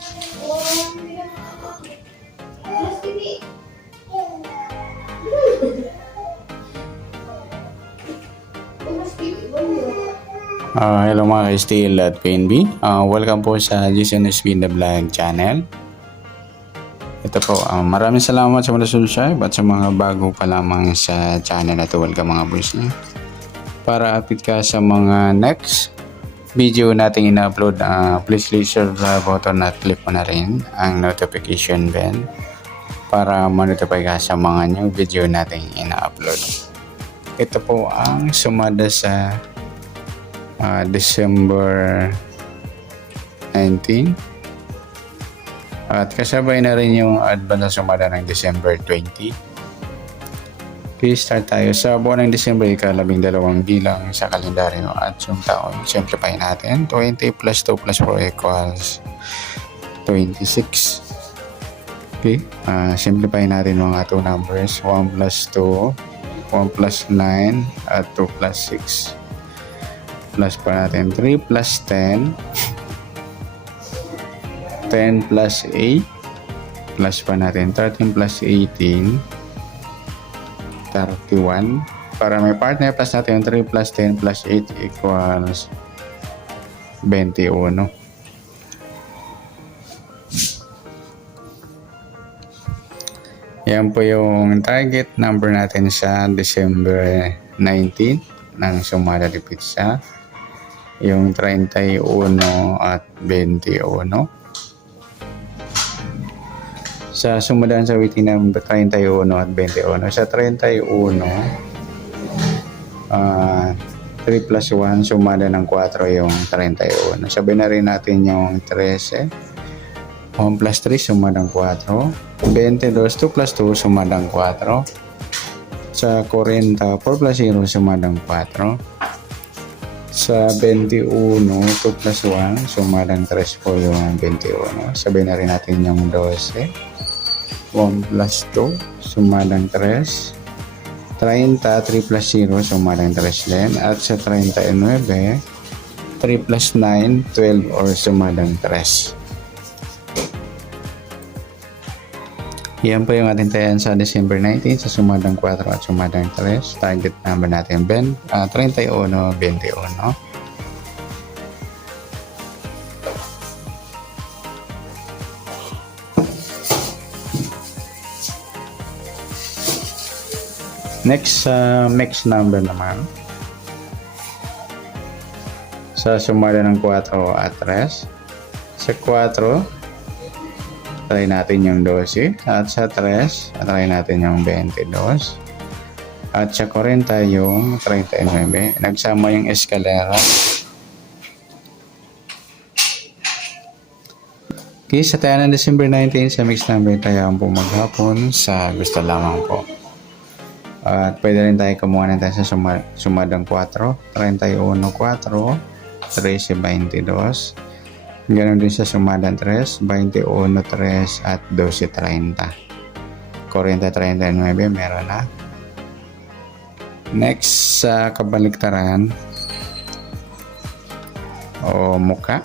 Hello mga ka-STL at PNB. Welcome po sa Jason SB The Vlog channel. Ito po, maraming salamat sa mga subscribe at sa mga bago pa lamang sa channel na ito. Welcome mga boys niya. Para update ka sa mga next video natin ina-upload, please click subscribe button at click mo na rin ang notification bell para ma-notify ka sa mga new video natin ina-upload. Ito po ang sumada sa December 19 at kasabay na rin yung advance na sumada ng December 20. Okay, start tayo sa buwan ng December, ika-12 bilang sa kalendaryo at yung taon. Simplify natin. 20 plus 2 plus 4 equals 26. Okay, simplify natin mga 2 numbers. 1 plus 2, 1 plus 9 at 2 plus 6. Plus pa natin 3 plus 10, 10 plus 8, plus pa natin 13 plus 18, 31. Para may partner, plus natin 3 plus 10 plus 8 equals 21. Yan po yung target number natin sa December 19 ng sumada de pizza. Yung 31 at 21. Sa sumadaan sa waiting ng 31 at 21. Sa 31, 3 plus 1, sumada ng 4 yung 31. Sabi na rin natin yung 13. 1 plus 3, sumadang 4. 22, 2 plus 2, sumadang 4. Sa 40, 4 plus 0, sumadang 4. Sa 21, 2 plus 1, sumadang 3 po yung 21. Sabi na rin natin yung 12. 1 plus 2, sumadang 3. 30, 3 plus 0, sumadang 3 din. At sa 39, 3 plus 9, 12 or sumadang 3. Yan po yung ating tayan sa December 19 sa sumadang 4 at sumadang 3. Target number natin 31, 21. Next, mix number naman. Sa sumada ng 4 at 3. Sa 4, try natin yung 12. At sa 3, try natin yung 22. At sa 40 yung 39. Nagsama yung eskalera. Okay, sa tayo ng December 19 sa mixed number tayo ang po maghapon sa gusto lamang po. At pwede rin tayo kumuha na tayo sa sumadang 4. 31, 4, 13, 22. Ganon din sa sumadang 3, 21, 3 at 12, 30. 40, 39, meron na. Next sa kabaliktaran o muka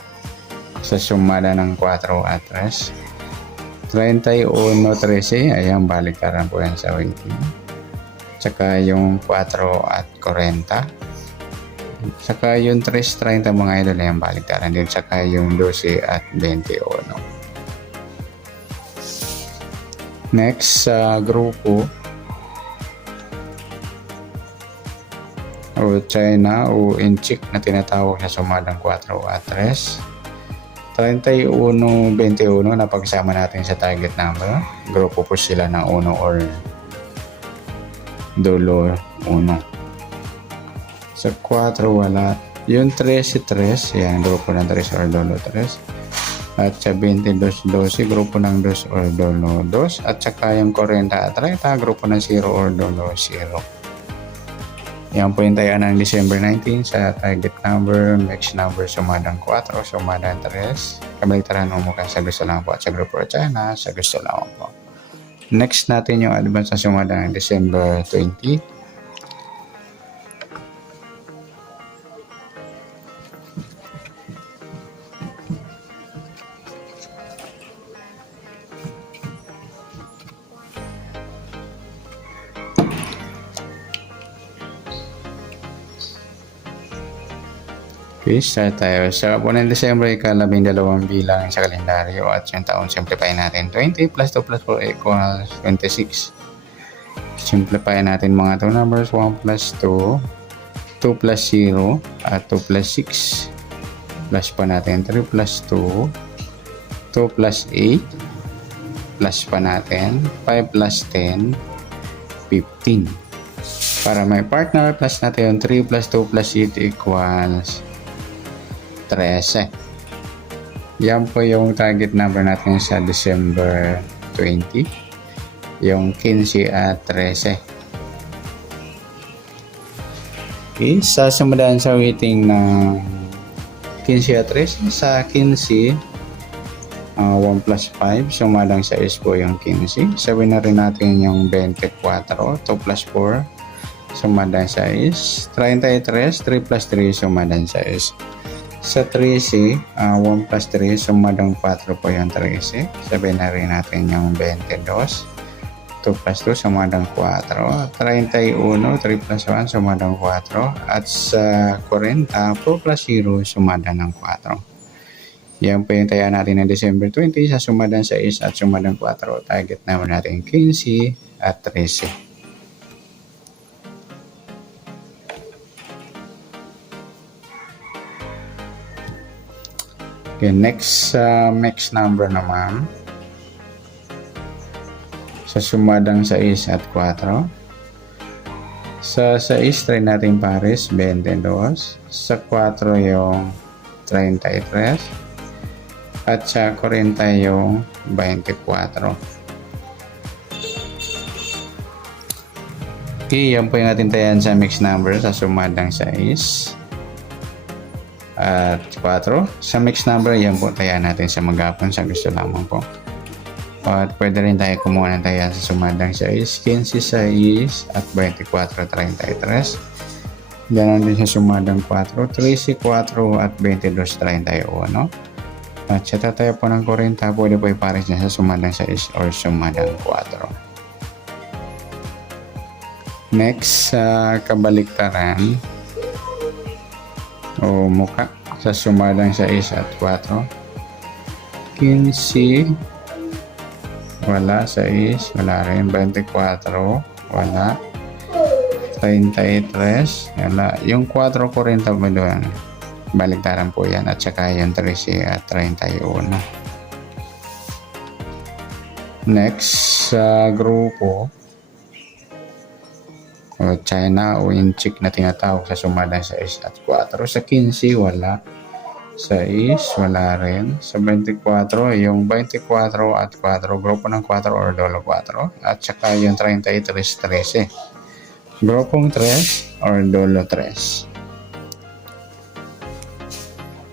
sa sumada ng 4 at 3. 31, 13, ayan baliktaran po yan sa waiting. Tsaka yung 4 at 40. Saka yung 3.30 mga idol na yung baliktaran din. Saka yung 12 at 21. Next sa grupo o China o Inchik na tinatawag na sumadang 4 at 3. 31, 21 na pagsama natin sa target number. Grupo po sila ng 1 or dulo 1. Sa 4 wala. Yung 13, yan, grupo ng 3 or dolo 3. At sa 22, 12, grupo ng 2 or dolo 2. At saka yung 40 at 30, grupo ng 0 or dolo 0. Yan po yung tayo ng December 19 sa target number, mix number, sumadang 4, sumadang 3. Kabaliktaran mo mukha sa gusto lang po at sa grupo of China, sa gusto lang po. Next natin yung advance na sumadang December 20. Okay, start tayo. Sa buwan ng Desembre, ika-12 bilang sa kalendaryo at yung taon, simplify natin. 20 plus 2 plus 4 equals 26. Simplify natin mga 2 numbers. 1 plus 2, 2 plus 0, at 2 plus 6. Plus pa natin 3 plus 2, 2 plus 8, plus pa natin 5 plus 10, 15. Para may partner, plus natin yung 3 plus 2 plus 8 equals 13. Yan po yung target number natin sa December 20. Yung 15 at 13. Okay, sa sumundan sa waiting ng 15 at 13. Sa 15, 1 plus 5, sumadang sa 6 po yung 15. Sabihin na rin natin yung 24, 2 plus 4, sumadang sa 6. 33, 3 plus 3, sumadang sa 6. Sa 13, 1 plus 3, sumadang 4 po yung 13. Sabihin na rin natin yung 22. 2 plus 2, sumadang 4. 31, 3 plus 1, sumadang 4. At sa 40, 4 plus 0, sumadang ng 4. Yan po yung taya natin ng December 20 sa sumadang 6 at sumadang 4. Target naman natin 15 at 13. Okay, next number naman. Sa sumadang 6 at 4. Sa 6, try natin pares, 22. Sa 4 yung 33. At sa 40 yung 24. Okay, yan po yung ating tayan sa mixed number sa sumadang 6 at 4. Sa mixed number, yan po tayan natin sa maghapon sa gusto lamang po. At pwede rin tayo kumuha ng tayan sa sumadang 6, 15, 6 at 24, 33. Ganon din sa sumadang 4, 13, 4 at 22, 31. At sa tatayo po ng 40, pwede po ipares niya sa sumadang 6 or sumadang 4. Next, kabaliktaran o muka sa sumadang 6 at 4. 15, wala. 6, wala rin. 24, wala. 33, wala. Yung 4 ko rin tabo doon. Baliktaran po yan. At saka yung 13 at 31. Next, sa grupo o China o inchik na tinatawag sa sumadang 6 at 4. Sa 15, wala. 6, wala rin. Sa 24, yung 24 at 4, grupo ng 4 or dolo 4. At saka yung 33, 13. Grupong 3 or dolo 3.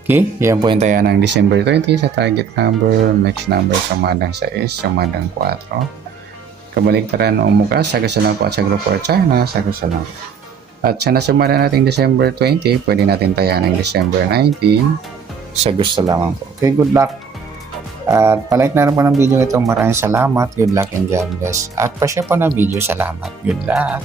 Okay, yan po yung taya ng December 20 sa target number, mixed number, sumadang 6, sumadang 4. Kabaliktaran o muka, sa gusto lang po at sa grupo or China, sa gusto lang. At sa nasumada nating December 20, pwede natin taya ng December 19, sa gusto lamang po. Okay, good luck. At palike na rin po ng video ito. Maraming salamat. Good luck and God bless. At pa-share po ng video. Salamat. Good luck.